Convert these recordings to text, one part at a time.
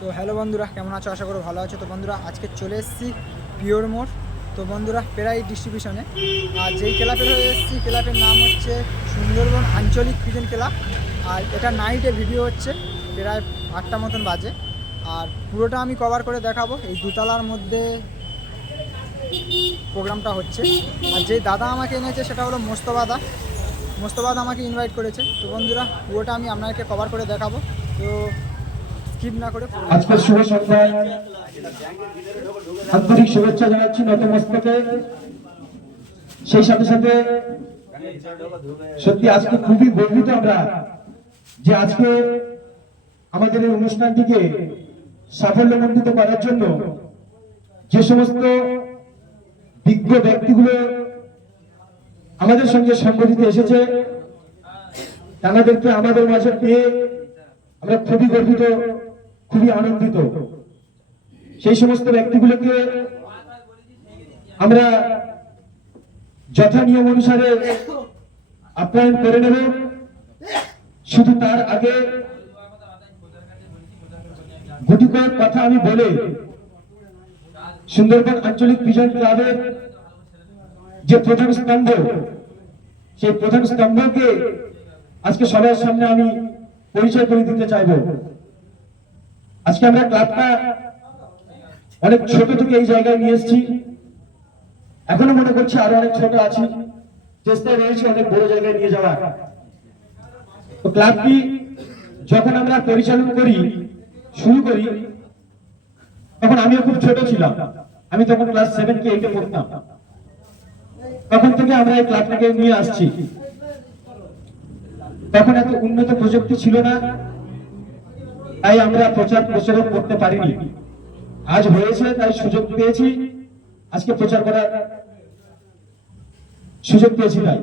তো হ্যালো বন্ধুরা, কেমন আছো? আশা করি ভালো আছো। তো বন্ধুরা, আজকে চলে এসেছি পিওর মোড়। তো বন্ধুরা, প্রায় ডিস্ট্রিবিউশনে আর যেই ক্লাবের হয়ে এসেছি, ক্লাবের নাম হচ্ছে সুন্দরবন আঞ্চলিক পিজন ক্লাব। আর এটা নাইটে ভিডিও হচ্ছে, প্রায় 8টা মতন বাজে। আর পুরোটা আমি কভার করে দেখাবো। এই দুতলার মধ্যে প্রোগ্রামটা হচ্ছে। আর যে দাদা আমাকে এনেছে সেটা হলো মোস্তফা আমাকে ইনভাইট করেছে। তো বন্ধুরা, পুরোটা আমি আপনাকে কভার করে দেখাবো। তো স্কিপ না করে আজকে শুভ সন্ধ্যায় আন্তরিক শুভেচ্ছা জানাচ্ছি নতমস্তকে। সেই সাথে সাথে সত্যি আজকে খুবই গর্বিত আমরা যে আজকে আমাদের এই অনুষ্ঠানটিকে সাফল্যমণ্ডিত করার জন্য যে সমস্ত বিজ্ঞ ব্যক্তিগুলো আমাদের সঙ্গে সংগঠিত এসেছে, তাদেরকে আমাদের মাঝে পেয়ে আমরা খুবই গর্বিত, খুবই আনন্দিত। সেই সমস্ত ব্যক্তিগুলোকে আমরা যথা নিয়ম অনুসারে আপ্যায়ন করে নেব। শুধু তার আগে গুটি কয়েক কথা আমি বলে সুন্দরবন আঞ্চলিক পিজন ক্লাবের যে প্রধান স্তম্ভ, সেই প্রধান স্তম্ভকে আজকে সবার সামনে আমি পরিচয় করে দিতে চাইব। আজকে আমরা ক্লাবটা অনেক ছোট থেকে এই জায়গায় নিয়ে এসেছি, এখনো মনে করছি আরো অনেক ছোট আছি, চেষ্টা রয়েছে অনেক বড় জায়গায় নিয়ে যাওয়ার। তো ক্লাবটি যখন আমরা পরিচালনা শুরু করি তখন আমিও খুব ছোট ছিলাম। আমি তখন ক্লাস 7 কি 8 এ পড়তাম। তখন থেকে আমরা এই ক্লাবটাকে নিয়ে আসছি। তখন এত উন্নত প্রযুক্তি ছিল না, তাই আমরা প্রচার প্রসারও করতে পারিনি। আজ হয়েছে, তাই সুযোগ পেয়েছি, আজকে প্রচার করার সুযোগ পেয়েছি। তাই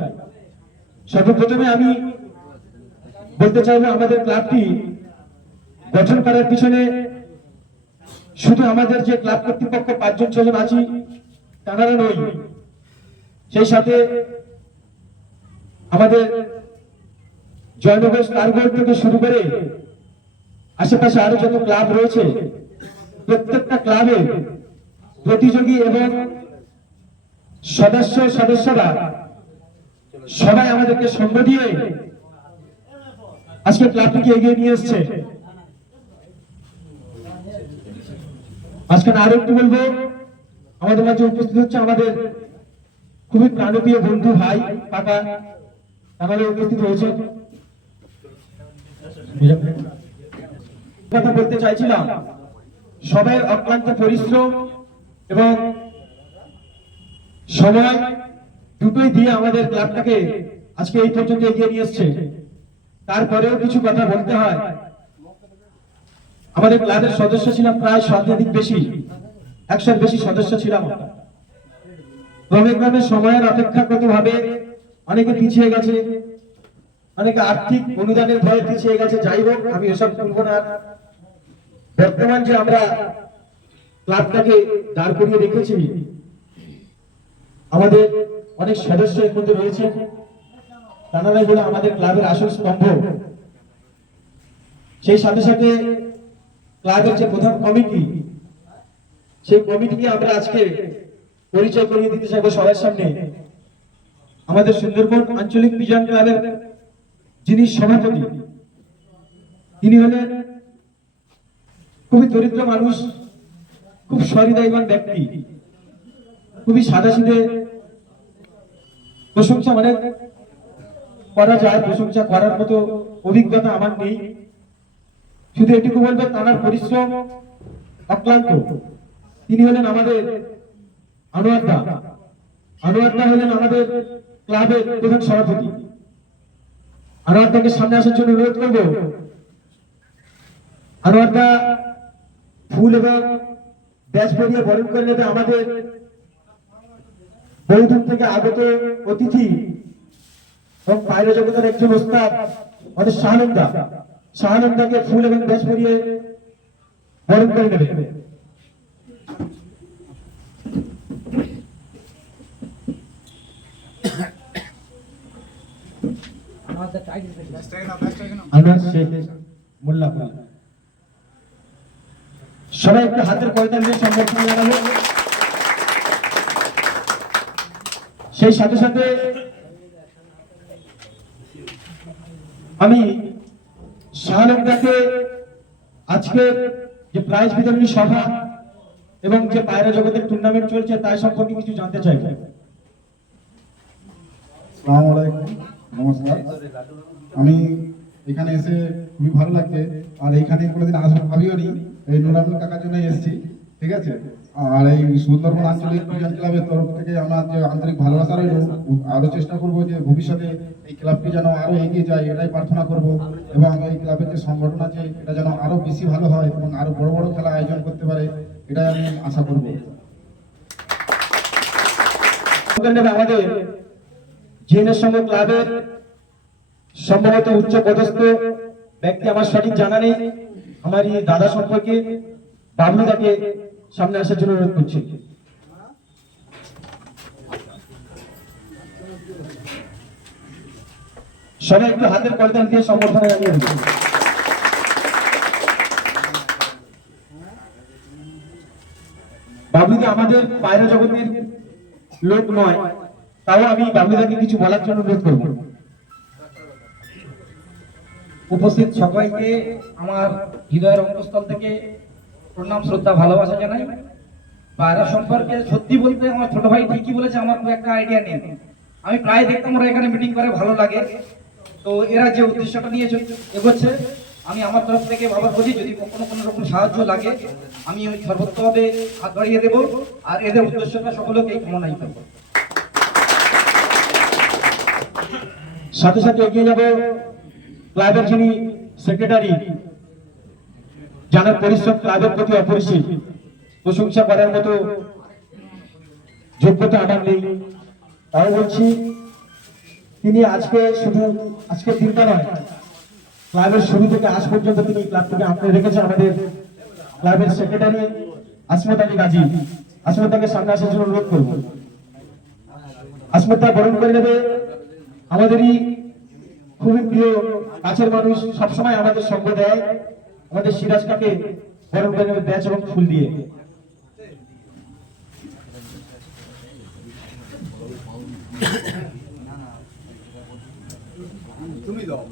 সর্বপ্রথমে আমি বলতে চাইবো, আমাদের ক্লাবটি গঠন করার পিছনে শুধু আমাদের যে ক্লাব কর্তৃপক্ষ 5-6 জন আছি তারা নই, সেই সাথে আমাদের জয়নগর স্টারগোল্ড থেকে শুরু করে আশেপাশে আরো যত ক্লাব রয়েছে, প্রত্যেকটা ক্লাবে প্রতিযোগী এবং সদস্যরা সবাই আমাদেরকে সঙ্গ দিয়ে আজকে ক্লাবটিকে এগিয়ে নিয়ে এসছে। আজকে আরো একটু বলবো, আমাদের মাঝে উপস্থিত হচ্ছে আমাদের খুবই প্রাণপ্রিয় বন্ধু, ভাই, কাকা, আমাদের উপস্থিত হয়েছে। কথা বলতে চাইছিলাম, সবাই অক্লান্ত পরিশ্রম এবং সময় দুটোই দিয়ে আমাদের ক্লাবটাকে আজকে এই পর্যন্ত এগিয়ে নিয়ে এসছে। তারপরেও কিছু কথা বলতে হয়। আমাদের ক্লাবের সদস্য ছিলাম প্রায় 100 বেশি, 100 বেশি সদস্য ছিলাম। ক্রমে সময়ের অপেক্ষাগত ভাবে অনেকে পিছিয়ে গেছে, অনেকে আর্থিক অনুদানের ভয়ে পিছিয়ে গেছে। যাই হোক, আমি এসব বলবো না। বর্তমান যে আমরা ক্লাবটাকে দাঁড় করিয়ে রেখেছি, আমাদের অনেক সদস্য এর মধ্যে রয়েছে, তারাই হলো আমাদের ক্লাবের আসল স্তম্ভ। সেই সাথে সাথে ক্লাবের যে প্রধান কমিটি, সেই কমিটিকে আমরা আজকে পরিচয় করিয়ে দিতে চাইবো সবার সামনে। আমাদের সুন্দরবন আঞ্চলিক পিজন ক্লাবের যিনি সভাপতি, তিনি হলেন খুবই দরিদ্র মানুষ, খুব সহৃদয়বান ব্যক্তি, খুবই সাদাসিধে। প্রশংসা অনেক করা যায়, প্রশংসা করার মতো অভিজ্ঞতা আমার নেই। শুধু এটুকু বলবো, তার পরিশ্রম অক্লান্ত। তিনি হলেন আমাদের আনোয়ার দা হলেন আমাদের ক্লাবের প্রধান সভাপতি। আনোয়ার দাকে সামনে আসার জন্য অনুরোধ করবো। আনোয়ার দা ফুল এবং ব্যাচ পরিয়ে বরণ করে নেবে আমাদের বহুদূর থেকে আগত অতিথি এবং বাইরে জগতের একজন ওস্তাদ আমাদের শাহানন্দাকে ফুল এবং ব্যাচ পরিয়ে বরণ করে নেবে। আনোয়ার শেখ মোল্লাপুর। সবাই একটু হাতের কয়তা দিয়ে সম্বর্ধনা জানাবো। সেই সাথে সাথে আমি শাহরুখদাকে আজকে যে প্রাইজ বিতরণী সভা এবং যে পায়রা জগতের টুর্নামেন্ট চলছে তাই সম্পর্কে কিছু জানতে চাই। আসসালামু আলাইকুম, নমস্কার। আমি এখানে এসে খুবই ভালো লাগছে, আর এইখানে কোনোদিন আসবো ভাবিও নি, এই নুরামুল কাকার জন্য এসেছি, ঠিক আছে। আর এই সুন্দরবন আঞ্চলিক ক্রিকেট ক্লাবের তরফ থেকে আমার যে আন্তরিক ভালোবাসা রইল, আরো চেষ্টা করবো যে ভবিষ্যতে এই ক্লাবটি যেন আরো এগিয়ে যায়, এটাই প্রার্থনা করব। এবং এই ক্লাবের যে সংগঠন আছে এটা যেন আরো বেশি ভালো হয় এবং আরো বড় বড় খেলা আয়োজন করতে পারে, এটাই আমি আশা করবো। আমাদের জিএনএস সংঘ ক্লাবের সম্ভবত উচ্চ পদস্থ ব্যক্তি, আমার সঠিক জানা নেই, আমার এই দাদা সম্পর্কে বাবলুদাকে সামনে আসার জন্য অনুরোধ করছি। সবাই একটু হাতের করতাল দিয়ে সম্বর্ধনা জানিয়ে দিন। বাবলুদা আমাদের পায়রা জগতের লোক নয়, তাও আমি বাবলুদাকে কিছু বলার জন্য অনুরোধ করব। উপস্থিত সবাইকে আমার হৃদয়ের অন্তঃস্থল থেকে প্রণাম, শ্রদ্ধা, ভালোবাসা জানাই। পায়রা সম্পর্কে সত্যি বলতে আমার ছোট ভাই ঠিকই বলেছে, আমার খুব একটা আইডিয়া নেই। আমি প্রায় দেখতাম ওরা এখানে মিটিং করে, ভালো লাগে। তো এরা যে উদ্দেশ্যটা নিয়ে এগোচ্ছে, আমি আমার তরফ থেকে ভাবার করছি যদি কখনো কোনো রকম সাহায্য লাগে আমি ওই সর্বোত্তভাবে হাত বাড়িয়ে দেবো। আর এদের উদ্দেশ্যটা সকলকে এই কামনাই করবো। সাথে সাথে এগিয়ে যাবে ক্লাবের যিনি সেক্রেটারি, যার পরিশ্রম ক্লাবের প্রতি অপরিসীম, প্রশংসা করার মতো যোগ্যতা আমার নেই, তাও বলছি তিনি আজকে শুধু আজকের দিনটা নয়, ক্লাবের শুরু থেকে আজ পর্যন্ত তিনি ক্লাবটাকে আঁকড়ে রেখেছেন। আমাদের ক্লাবের সেক্রেটারি আসমত আলী গাজী, আসমতাকে সামনে আসার জন্য অনুরোধ করব। আসমতা বরণ করে নেবে আমাদেরই খুবই প্রিয় কাছের মানুষ, সবসময় আমাদের সঙ্গ দেয়, আমাদের সিরাজ কাকে বরণ করে নেবে ব্যাচ এবং ফুল দিয়ে। তুমি দাও।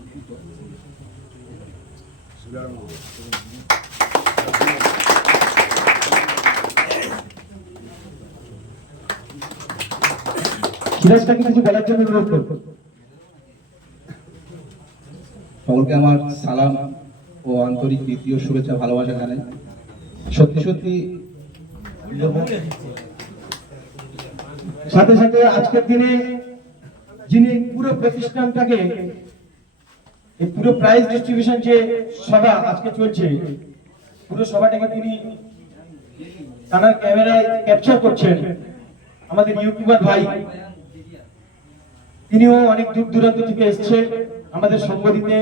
সিরাজটাকে কিছু বলার জন্য অনুরোধ করব। সকলকে আমার সালাম ও আন্তরিক দ্বিতীয় শুভেচ্ছা, ভালোবাসা জানাই। সত্যি সত্যি সাথে সাথে আজকের দিনে যিনি পুরো প্রতিষ্ঠানটাকে, এই পুরো প্রাইজ ডিস্ট্রিবিউশন যে সভা আজকে চলছে, পুরো সভাটাকে তিনি তার ক্যামেরায় ক্যাপচার করছেন, আমাদের ইউটিউবার ভাই, তিনিও অনেক দূর দূরান্ত থেকে এসছে আমাদের সঙ্গ দিতে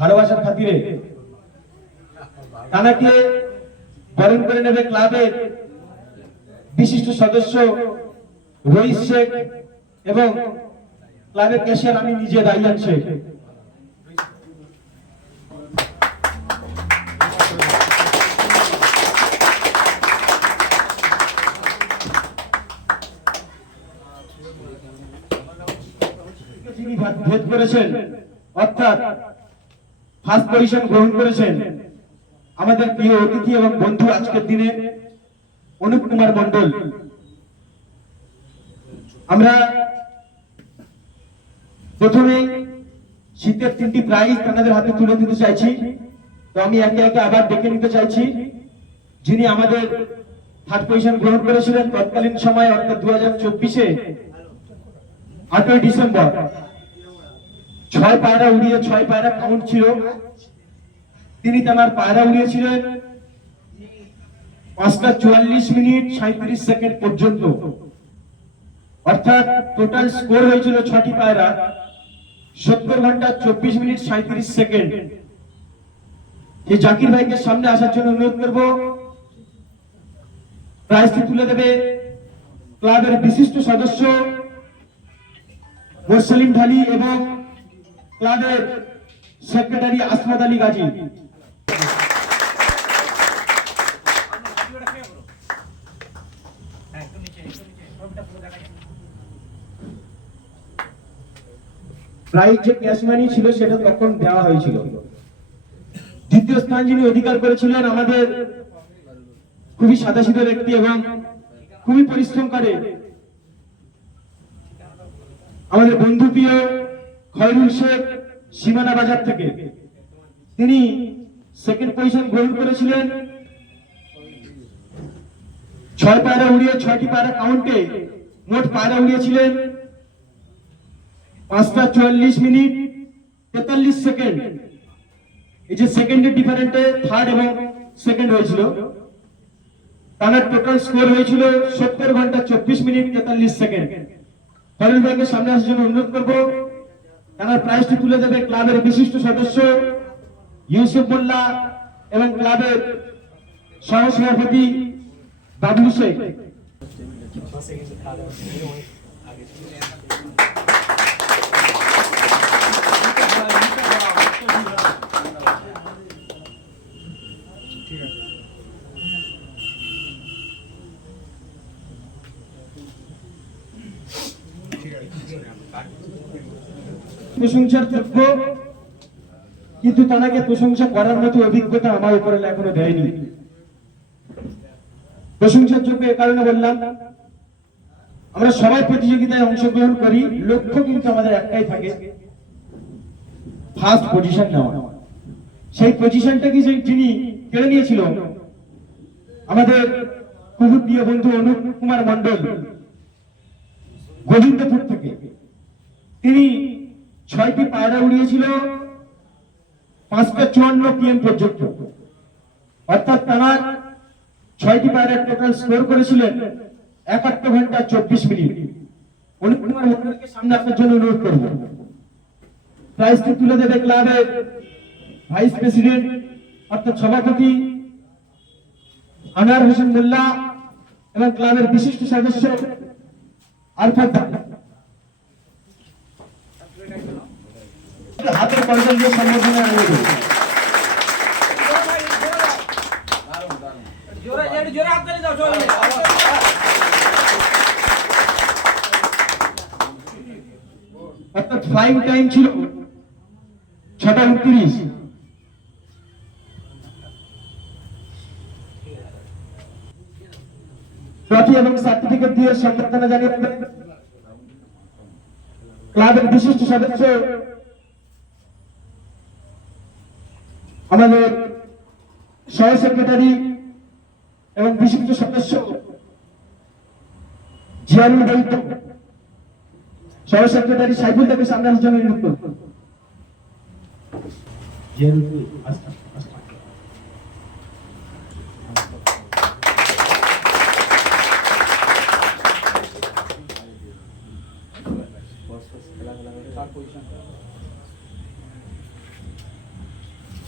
ভালোবাসার খাতিরে। তানাকে বরণ করে নেবে ক্লাবের বিশিষ্ট সদস্য রইস শেখ এবং ক্লাবের ক্যাশিয়ার আমি নিজে রাইয়ান শেখ। যিনি ভেদ করেছেন, অর্থাৎ ফার্স্ট পজিশন গ্রহণ করেছেন আমাদের প্রিয় অতিথি এবং বন্ধু আজকের দিনে অনুপ কুমার মন্ডল। আমরা প্রথমে শীতের 3টি প্রাইজ তাদের হাতে তুলে দিতে চাইছি। তো আমি একে একে আবার ডেকে নিতে চাইছি যিনি আমাদের থার্ড পজিশন গ্রহণ করেছিলেন তৎকালীন সময়, অর্থাৎ 2024-এ 8ই ডিসেম্বর। 6 পায়রা উড়িয়ে 6 পায়রা কাউন্ট ছিল, তিনি তার পায়রা উড়িয়েছিলেন 5টা 44 মিনিট 37 সেকেন্ড পর্যন্ত, অর্থাৎ টোটাল স্কোর হয়েছিল 6টি পায়রা 70 ঘন্টা 24 মিনিট 37 সেকেন্ড। এই জাকির ভাইকে সামনে আসার জন্য অনুরোধ করব। প্রাইজটি তুলে দেবে ক্লাবের বিশিষ্ট সদস্য মোরসেলিম ঢালি এবং ক্লাবের সেক্রেটারি আসমত আলী গাজী। প্রাইজ যে ক্যাশ মানি ছিল সেটা তখন দেওয়া হয়েছিল। দ্বিতীয় স্থান যিনি অধিকার করেছিলেন আমাদের খুবই সাদাসিধা ব্যক্তি এবং খুবই পরিশ্রম করে আমাদের বন্ধু প্রিয় খয়রুল শেখ সীমানা বাজার থেকে। তিনি সেকেন্ড পজিশন গ্রহণ করেছিলেন। 6 পায়রা উড়িয়ে 6টি পায়রা কাউন্টে মোট পায়রা উড়িয়েছিলেন 5টা 44 মিনিট 43 সেকেন্ড। এই যে সেকেন্ডের ডিফারেন্টে থার্ড এবং সেকেন্ড হয়েছিল। তার টোটাল স্কোর হয়েছিল 70 ঘন্টা 24 মিনিট 43 সেকেন্ড। খয়রুল ভাইকে সামনে আসার জন্য অনুরোধ করবো। তার প্রাইজটি তুলে দেবে ক্লাবের বিশিষ্ট সদস্য ইউসুফ মোল্লা এবং ক্লাবের সহ সভাপতি বাবলু শেখ। প্রশংসার যোগ্য, কিন্তু তাকে প্রশংসা করার মতো অভিজ্ঞতা আমার উপরে এখনো দেয়নি। প্রশংসার যোগ্য এ কারণে বললাম, আমরা সবাই প্রতিযোগিতায় অংশগ্রহণ করি, লক্ষ্য কিন্তু আমাদের একটাই থাকে, ফার্স্ট পজিশন নেওয়া। সেই পজিশনটাকে যিনি কেড়ে নিয়েছিল আমাদের খুবই প্রিয় বন্ধু অনুপ কুমার মন্ডল গোবিন্দপুর থেকে। তিনি 6টি পায়রা উড়িয়েছিল 5টা 54 PM পর্যন্ত, অর্থাৎ তার 6টি পায়রার টোটাল স্কোর করেছিলেন 71 ঘন্টা 24 মিনিট। অনুপ কুমার মন্ডলকে সামনে আসার জন্য অনুরোধ করব। প্রাইজটি তুলে দেবে ক্লাবের ভাইস প্রেসিডেন্ট অর্থাৎ সভাপতি আনোয়ার হোসেন মোল্লা এবং ক্লাবের বিশিষ্ট সদস্য আরফাত। হাতের কলম দিয়ে সম্বোধনা অনুরোধ। অর্থাৎ ফ্লাইং টাইম ছিল 6টা 29। ট্রফি এবং সার্টিফিকেট দিয়ে সম্বর্ধনা জানিয়ে ক্লাবের বিশিষ্ট সদস্য আমাদের সহ সেক্রেটারি এবং বিশিষ্ট সদস্য জিয়ারুল বৈদ্য, সহ সেক্রেটারি সাইফুল তাকে সামনে আসার জন্য অনুরোধ করব।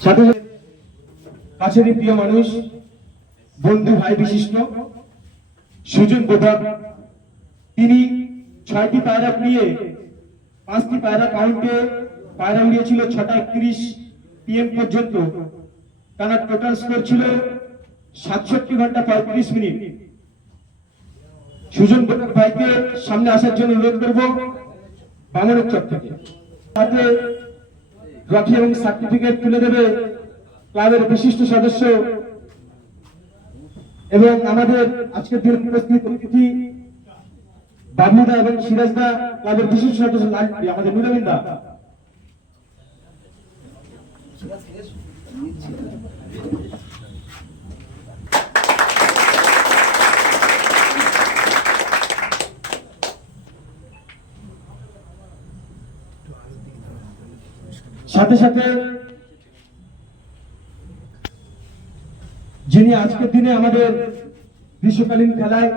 সাথে কাছেরই প্রিয় মানুষ, বন্ধু ভাই বিশিষ্ট সুজন বোধক, তিনি 6টি পায়রা নিয়ে 5টি পায়রা কাউন্টে পায়রা উড়িয়েছিল 6টা 31 PM পর্যন্ত। তার টোটাল স্কোর ছিল 67 ঘন্টা 35 মিনিট। সুজন বোধক ভাইকে সামনে আসার জন্য অনুরোধ করব বামনচক থেকে। সাথে ট্রফি এবং সার্টিফিকেট তুলে দেবে ক্লাবের বিশিষ্ট সদস্য এবং আমাদের আজকের দিন উপস্থিত অতিথি বাবলুদা এবং সিরাজদা, ক্লাবের বিশিষ্ট সদস্য আমাদের নুরামিন দা। সাথে সাথে যিনি আজকের দিনে আমাদের গ্রীষ্মকালীন খেলায়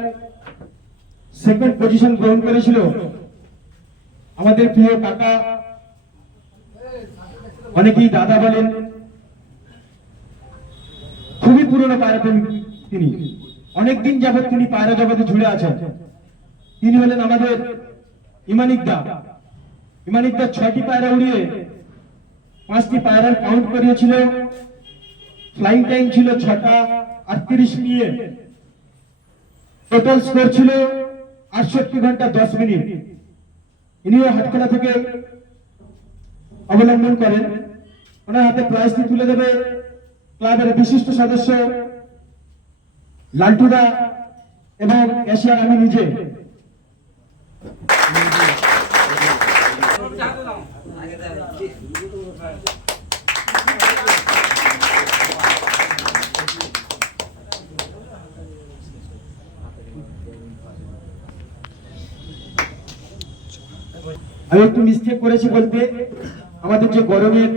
সেকেন্ড পজিশন গ্রহণ করেছিল আমাদের প্রিয় কাকা, অনেকেই দাদা বলেন, খুবই পুরনো পায়রা প্রেমী তিনি, অনেকদিন যাবৎ তিনি পায়রা জগতে জুড়ে আছেন। তিনি হলেন আমাদের ইমানিকদা। ইমানিকদা 6টি পায়রা উড়িয়ে 5টি পায়রার কাউন্ট করিয়েছিল। ফ্লাইং টাইম ছিল 6টা 38 PM। টোটাল স্কোর ছিল 68 ঘন্টা 10 মিনিট। ইনিও হাটখোলা থেকে অবলম্বন করেন। ওনার হাতে প্রাইজটি তুলে দেবে ক্লাবের বিশিষ্ট সদস্য লালটুদা এবং ক্যাশিয়ার আমি নিজে। আমি একটু মিস্টেক করেছি বলতে, আমাদের যে গরমের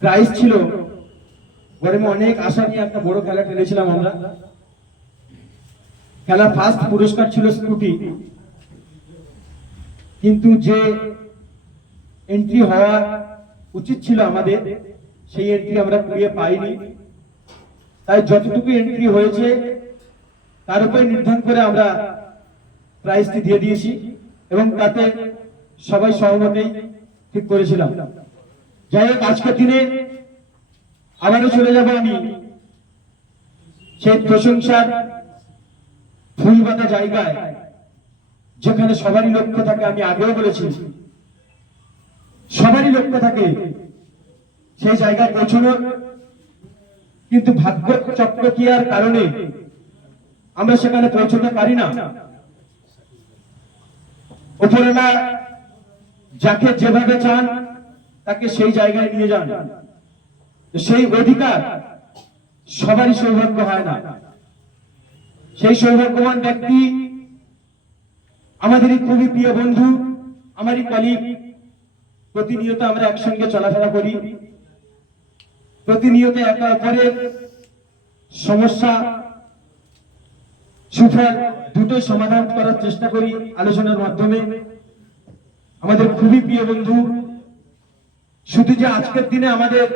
প্রাইজ ছিল, গরমে অনেক আশা নিয়ে একটা বড় খেলা খেলেছিলাম আমরা। খেলার ফার্স্ট পুরস্কার ছিল স্কুটি, কিন্তু যে এন্ট্রি হওয়া উচিত ছিল আমাদের, সেই এন্ট্রি আমরা কুড়িয়ে পাইনি। তাই যতটুকু এন্ট্রি হয়েছে তার উপরে নির্ধারণ করে আমরা প্রাইজটি দিয়ে দিয়েছি এবং তাতে সবাই সহমতেই ঠিক করেছিলাম। যাই হোক, আজকের দিনে আবারও চলে যাব আমি সেই প্রশংসার ফুল বাঁধা জায়গায়, যেখানে সবারই লক্ষ্য থাকে। আমি আগেও বলেছি, সবারই লক্ষ্য থাকে সেই জায়গায় পৌঁছানোর, কিন্তু ভাগ্য চক্রক্রিয়ার কারণে আমরা সেখানে পৌঁছতে পারি না। উপরওয়ালা যাকে যেভাবে চান তাকে সেই জায়গায় নিয়ে যান, সেই অধিকার সবারই সৌভাগ্য হয় না। সেই সৌভাগ্যবান ব্যক্তি আমাদেরই খুবই প্রিয় বন্ধু, আমারই কলিগ। প্রতিনিয়ত আমরা একসঙ্গে চলাফেরা করি, প্রতিনিয়ত একে অপরের সমস্যা সুফল দুটোই সমাধান করার চেষ্টা করি আলোচনার মাধ্যমে। আমাদের খুবই প্রিয় বন্ধু, শুধু যে আজকের দিনে আমাদের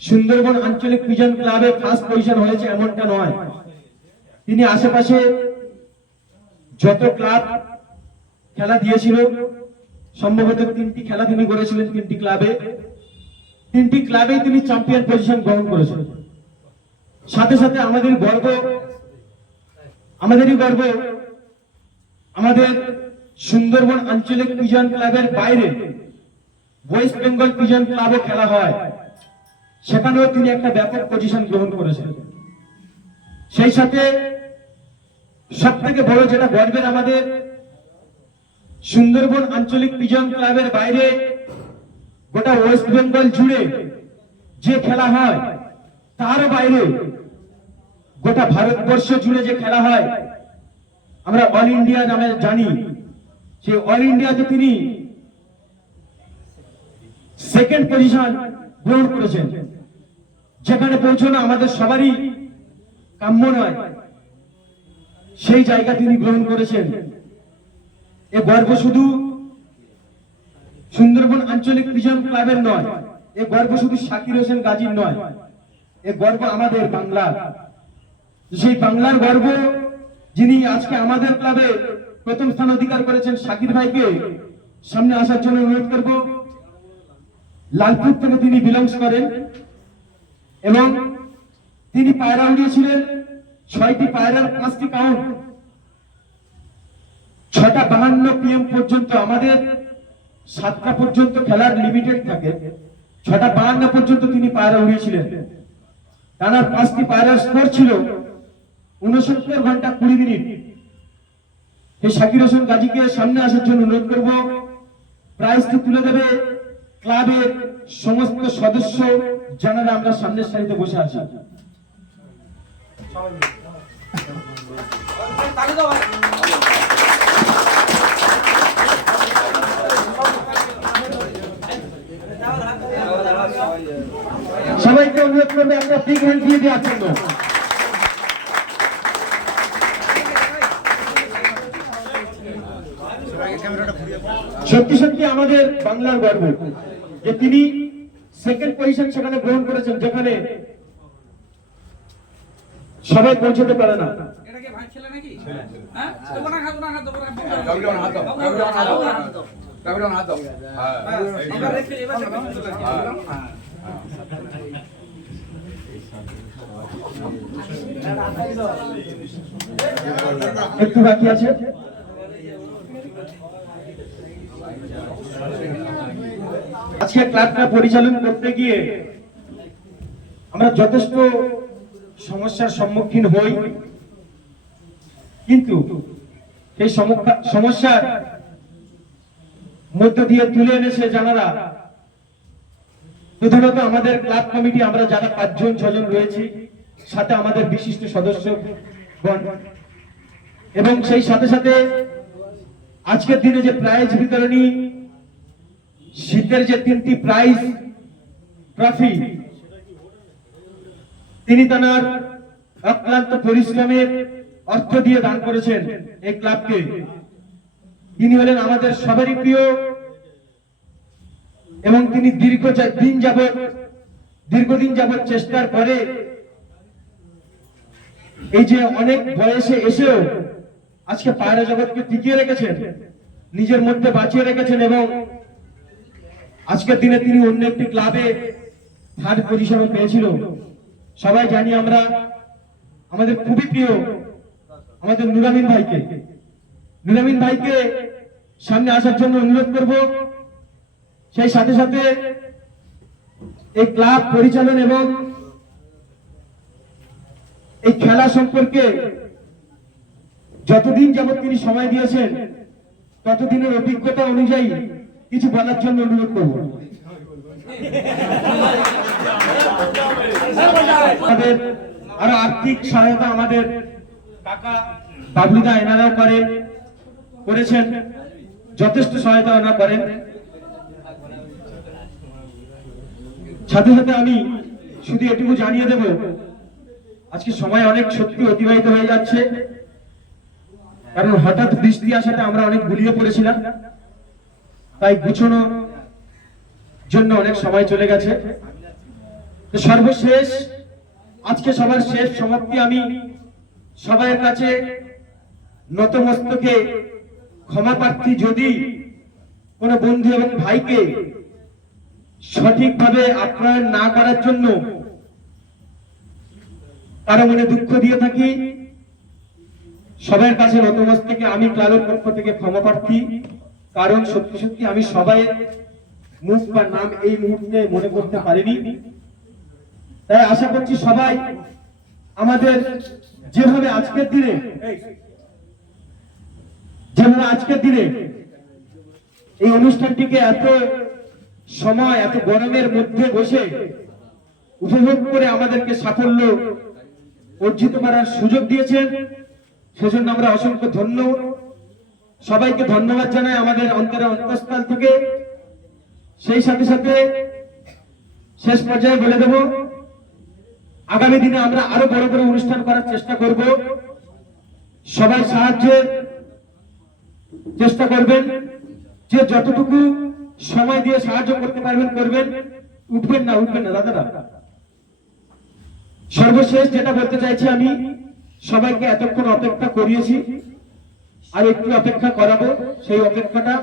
সুন্দরবন আঞ্চলিক পিজন ক্লাবে ফার্স্ট পজিশন হয়েছে এমনটা নয়। তিনি আশেপাশে যত ক্লাব খেলা দিয়েছিল, সম্ভবত 3টি খেলা তিনি করেছিলেন, 3টি ক্লাবে, 3টি ক্লাবেই তিনি চ্যাম্পিয়ন পজিশন গ্রহণ করেছেন। সাথে সাথে আমাদেরই গর্ব আমাদের সুন্দরবন আঞ্চলিক পিজন ক্লাবের বাইরে ওয়েস্ট বেঙ্গল পিজন ক্লাবও খেলা হয়, সেখানেও তিনি একটা ব্যাপক পজিশন গ্রহণ করেছেন। সেই সাথে সব থেকে বড় যেটা গর্বের, আমাদের সুন্দরবন আঞ্চলিক পিজন ক্লাবের বাইরে গোটা ওয়েস্ট বেঙ্গল জুড়ে যে খেলা হয়, তার বাইরে গোটা ভারতবর্ষ জুড়ে যে খেলা হয়, আমরা অল ইন্ডিয়া নামে জানি, সেই অল ইন্ডিয়াতে তিনি সেকেন্ড পজিশন গ্রহণ করেছেন। যেখানে পৌঁছানো আমাদের সবারই কাম্য নয়, সেই জায়গা তিনি গ্রহণ করেছেন। এ গর্ব শুধু সুন্দরবন আঞ্চলিক পিজন ক্লাবের নয়, এ গর্ব শুধু শাকির হোসেন গাজীর নয়, এ গর্ব আমাদের বাংলার। সেই বাংলার গর্ব যিনি আজকে আমাদের ক্লাবে প্রথম স্থান অধিকার করেছেন, শাকির ভাইকে সামনে আসার জন্য অনুরোধ করব। লালপুর থেকে তিনি বিলংস করেন এবং তিনি পায়রা উড়িয়েছিলেন 6টি পায়রার 5টি কাউন্ট। 6:52 PM পর্যন্ত, আমাদের 7টা পর্যন্ত খেলার লিমিটেড থাকে, 6:52 পর্যন্ত তিনি পায়রা উড়িয়েছিলেন। টানা 5টি পায়রার স্কোর ছিল 69 ঘন্টা 20 মিনিট। এই শাকির হোসেন গাজীকে সামনে আসার জন্য অনুরোধ করব। প্রাইজটি তুলে দেবে ক্লাবের সমস্ত সদস্য, যারা আমরা সামনের সারিতে বসে আছি। সবাইকে অনুরোধ করবে একটা বিগ হ্যান্ড দিয়ে দেওয়ার জন্য। সত্যি সত্যি আমাদের বাংলার গর্ব যে তিনি সেকেন্ড পজিশন সেখানে গ্রহণ করেছেন, যেখানে সবাই পৌঁছতে পারে না। একটু বাকি আছে। আজকে ক্লাবটা পরিচালন করতে গিয়ে আমরা যথেষ্ট সমস্যার সম্মুখীন হই, কিন্তু এই সমস্যার মধ্য দিয়ে তুলে এনেছে যারা, প্রধানত আমাদের ক্লাব কমিটি, আমরা যারা 5-6 জন রয়েছি, সাথে আমাদের বিশিষ্ট সদস্যগণ, এবং সেই সাথে সাথে আজকের দিনে যে প্রাইজ বিতরণী, শীতের যে 3টি প্রাইজ ট্রফি তিনি তার অক্লান্ত পরিশ্রমের অর্থ দিয়ে দান করেছেন এই ক্লাবকে। তিনি হলেন আমাদের সবারই প্রিয়, এবং তিনি দীর্ঘদিন যাবৎ চেষ্টার পরে এই যে অনেক বয়সে এসেও আজকে পায়রা জগৎকে টিকিয়ে রেখেছেন, নিজের মধ্যে বাঁচিয়ে রেখেছেন, এবং আজকের দিনে তিনি অন্য একটি ক্লাবে 3rd পজিশন পেয়েছিল। সবাই জানি আমরা, আমাদের খুবই প্রিয় আমাদের নুরামিন ভাইকে সামনে আসার জন্য অনুরোধ করব। সেই সাথে সাথে এই ক্লাব পরিচালন এবং এই খেলা সম্পর্কে যতদিন যাবত তিনি সময় দিয়েছেন, ততদিনের অভিজ্ঞতা অনুযায়ী কিছু বলার জন্য অনুরোধ করব। আমাদের আরো আর্থিক সহায়তা আমাদের কাকা বাবলুদা এনারাও করেছেন, যথেষ্ট সহায়তা ওনারা করেন। সাথে সাথে আমি শুধু এটুকু জানিয়ে দেব, আজকে সময় অনেক সত্যি অতিবাহিত হয়ে যাচ্ছে, কারণ হঠাৎ বৃষ্টি আসাতে আমরা অনেক গুলিয়ে পড়েছিলাম, তাই গুছানোর জন্য অনেক সময় চলে গেছে। সর্বশেষ আজকে সবার শেষ সমাপ্তি, আমি সবার কাছে নতমস্তকে ক্ষমা প্রার্থী, যদি কোনো বন্ধু এবং ভাইকে সঠিকভাবে আপ্যায়ন না করার জন্য কারো মনে দুঃখ দিয়ে থাকি, সবার কাছে নতমস্তকে আমি ক্লাবের পক্ষ থেকে ক্ষমা প্রার্থী। কারণ সত্যি সত্যি আমি সবাই মুখ বা নাম এই মুহূর্তে মনে করতে পারিনি, তাই আশা করছি সবাই আমাদের যেভাবে আজকের দিনে এই অনুষ্ঠানটিকে এত সময়, এত গরমের মধ্যে বসে উপভোগ করে আমাদেরকে সাফল্য অর্জিত করার সুযোগ দিয়েছেন, সেজন্য আমরা অসংখ্য সবাইকে ধন্যবাদ জানাই আমাদের অন্তরের অন্তঃস্থল থেকে। সেই সাথে সাথে শেষ পর্যায়ে বলে দেব, আগামী দিনে আমরা আরো বড় বড় অনুষ্ঠান করার চেষ্টা করব। সবাই সাহায্যের চেষ্টা করবেন, যে যতটুকু সময় দিয়ে সাহায্য করতে পারবেন করবেন, উঠবেন না দাদারা। সর্বশেষ যেটা বলতে চাইছি, আমি সবাইকে এতক্ষণ অপেক্ষা করিয়েছি, আর একটু অপেক্ষা করাবো। সেই অপেক্ষাটা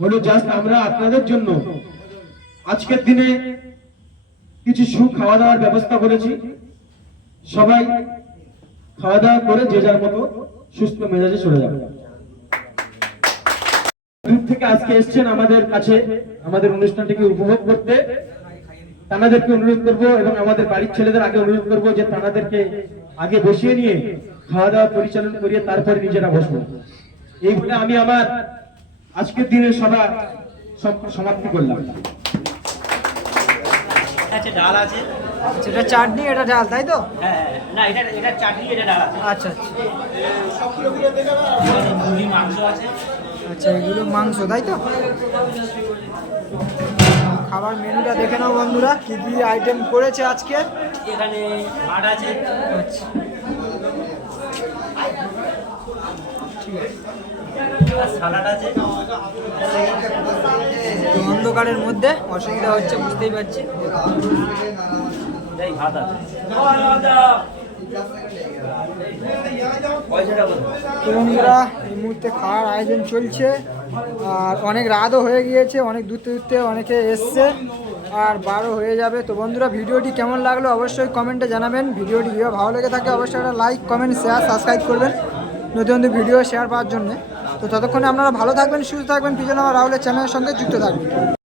হলো জাস্ট আমরা আপনাদের জন্য আজকের দিনে কিছু খাওয়া দাওয়ার ব্যবস্থা করেছি। সবাই খাওয়া দাওয়া করে যে যার মতো সুস্থ মেজাজে চলে যাবে। দূর থেকে আজকে এসছেন আমাদের কাছে আমাদের অনুষ্ঠানটিকে উপভোগ করতে, তানাদেরকে অনুরোধ করব, এবং আমাদের বাড়ির ছেলেদের আগে অনুরোধ করব যে তানাদেরকে আগে বসিয়ে নিয়ে খাওয়া দাওয়া পরিচালন করিয়ে তারপরে নিজেরা বসবো। এই বলে আমি আমার আজকের দিনের সভা সমাপ্তি করলাম। ডাল আছে, এটা চাটনি, এটা ডাল, তাই তো? হ্যাঁ, না এটা চাটনি, এটা ডাল আছে। আচ্ছা মুরগি মাংস আছে। আচ্ছা, এগুলো মাংস, তাই তো? খাবার মেনুটা দেখে নাও বন্ধুরা, কি কি আইটেম করেছে আজকে। এখানে ভাত আছে। আচ্ছা, সালাড আছে। অন্ধকারের মধ্যে অসুবিধা হচ্ছে, বুঝতেই পারছি। ভাত আছে। তো বন্ধুরা, এই মুহূর্তে খাওয়ার আয়োজন চলছে, আর অনেক রাতও হয়ে গিয়েছে, অনেক দূরতে অনেকে এসছে, আর 12 হয়ে যাবে। তো বন্ধুরা, ভিডিওটি কেমন লাগলো অবশ্যই কমেন্টে জানাবেন। ভিডিওটি যদি ভালো লেগে থাকে অবশ্যই একটা লাইক, কমেন্ট, শেয়ার, সাবস্ক্রাইব করবেন নতুন ভিডিও শেয়ার পাওয়ার জন্য। তো ততক্ষণে আপনারা ভালো থাকবেন, সুস্থ থাকবেন, পিছনে আমার রাহুলের চ্যানেলের সঙ্গে যুক্ত থাকবেন।